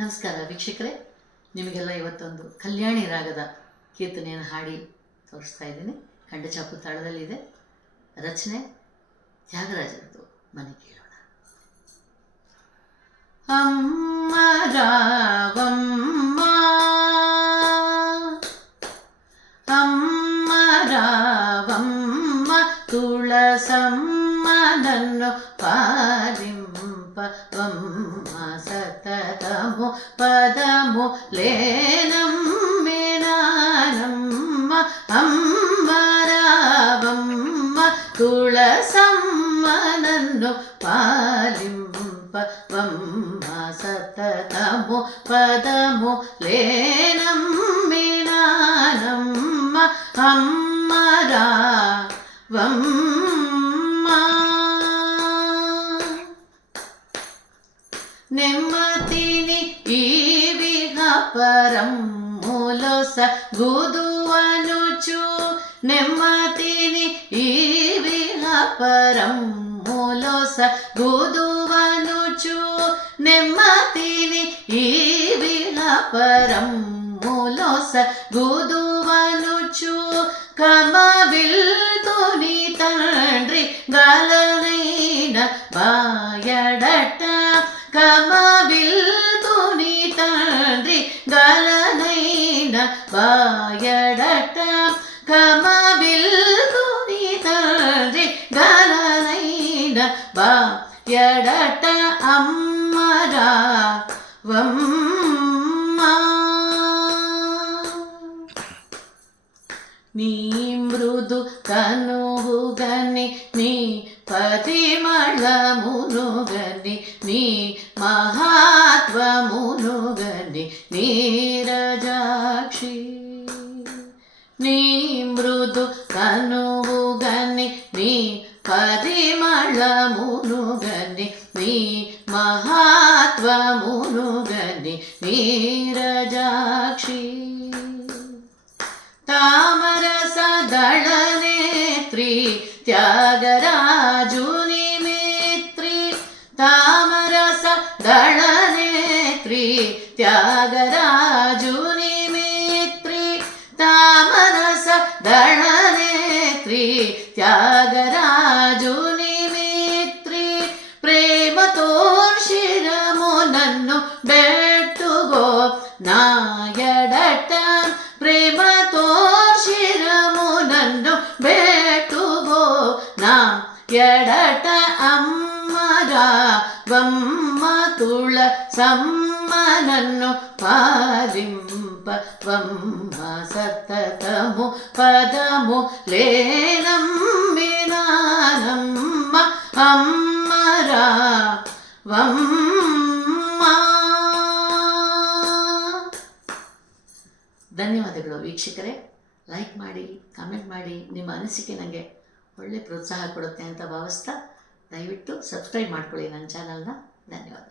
ನಮಸ್ಕಾರ ವೀಕ್ಷಕರೇ, ನಿಮಗೆಲ್ಲ ಇವತ್ತೊಂದು ಕಲ್ಯಾಣಿ ರಾಗದ ಕೀರ್ತನೆಯನ್ನು ಹಾಡಿ ತೋರಿಸ್ತಾ ಇದ್ದೀನಿ. ಖಂಡಚಾಪು ತಾಳದಲ್ಲಿದೆ. ರಚನೆ ತ್ಯಾಗರಾಜರದು. ಮನೆ ಕೇಳೋಣ. ಅಮ್ಮ ರಾವಮ್ಮ, ಅಮ್ಮ ರಾವಮ್ಮ, ತುಳಸಮ್ಮ ನನ್ನು ಪಾಲಿಂಪವಮ್ಮ, ಸತತಮು ಪದಮು ಲೇನಮ್ಮೆನಾನಮ್ಮ, ಅಮ್ಮ ರಾವಮ್ಮ, ತುಳಸಮ್ಮ ನನ್ನು ಪಾಲಿಂಪವಮ್ಮ, ಸತತಮು ಪದಮು ಲೇನಮ್ಮೆನಾನಮ್ಮ, ಅಮ್ಮ ರಾವಮ್ಮ. ನೆಮ್ಮತಿನಿ ಈ ವಿಘಪರಂ ಮೂಲಸ ಗುದುವನುಚು, ನೆಮ್ಮತಿನಿ ಈ ವಿಘಪರಂ ಮೂಲಸ ಗುದುವನುಚು, ನೆಮ್ಮತಿನಿ ಈ ವಿಘಪರಂ ಮೂಲಸ ಗುದುವನುಚು, కమవిల్తుని తండ్రి గలనైన బాయడట, కమవిల్తుని తండ్రి గలనైన బాయడట, కమవిల్తుని తండ్రి గలనైన బాయడట, అమ్మ రావమ్మ. నీ మృదు తనువుగని, నీ పరిమళమునుగని, నీ మహాత్వమునుగని, నీరజాక్షి. నీ మృదు తనువుగని, నీ పరిమళమునుగని, నీ మహాత్వమునుగని, నీరజాక్షి. ತಾಮರಸ ದಳನೇತ್ರಿ ತ್ಯಾಗರಾಜುನಿ ಮೇತ್ರಿ, ತಾಮರಸ ದಳನೇತ್ರಿ ತ್ಯಾಗರಾಜುನಿ ಮೇತ್ರಿ, ತಾಮರಸ ದಳನೇತ್ರಿ ತ್ಯಾಗರಾಜುನಿ ಮೇತ್ರಿ, ಪ್ರೇಮ ತೋರ್ಷಿರಮು ನನ್ನು ಬೆಟ್ಟುಗೋ ನಾಯಡಟ, ಪ್ರೇಮ ತೋರ್ಷಿರಮು ನನ್ನು ಬೇಟುಗೋ ನಾ ಎಡಟ, ಅಮ್ಮ ರಾವಮ್ಮ, ತುಳಸಮ್ಮ ನನ್ನು ಪಾಲಿಂಪವಮ್ಮ, ಸತತಮು ಪದಮು ಲೇನಮ್ಮೆನಾನಮ್ಮ, ಅಮ್ಮ ರಾವಮ್ಮ. ಧನ್ಯವಾದಗಳು ವೀಕ್ಷಕರೇ. ಲೈಕ್ ಮಾಡಿ, ಕಾಮೆಂಟ್ ಮಾಡಿ. ನಿಮ್ಮ ಅನಿಸಿಕೆ ನನಗೆ ಒಳ್ಳೆ ಪ್ರೋತ್ಸಾಹ ಕೊಡುತ್ತೆ ಅಂತ ಭಾವಿಸ್ತಾ ದಯವಿಟ್ಟು ಸಬ್ಸ್ಕ್ರೈಬ್ ಮಾಡ್ಕೊಳ್ಳಿ ನನ್ನ ಚಾನಲ್ನ. ಧನ್ಯವಾದ.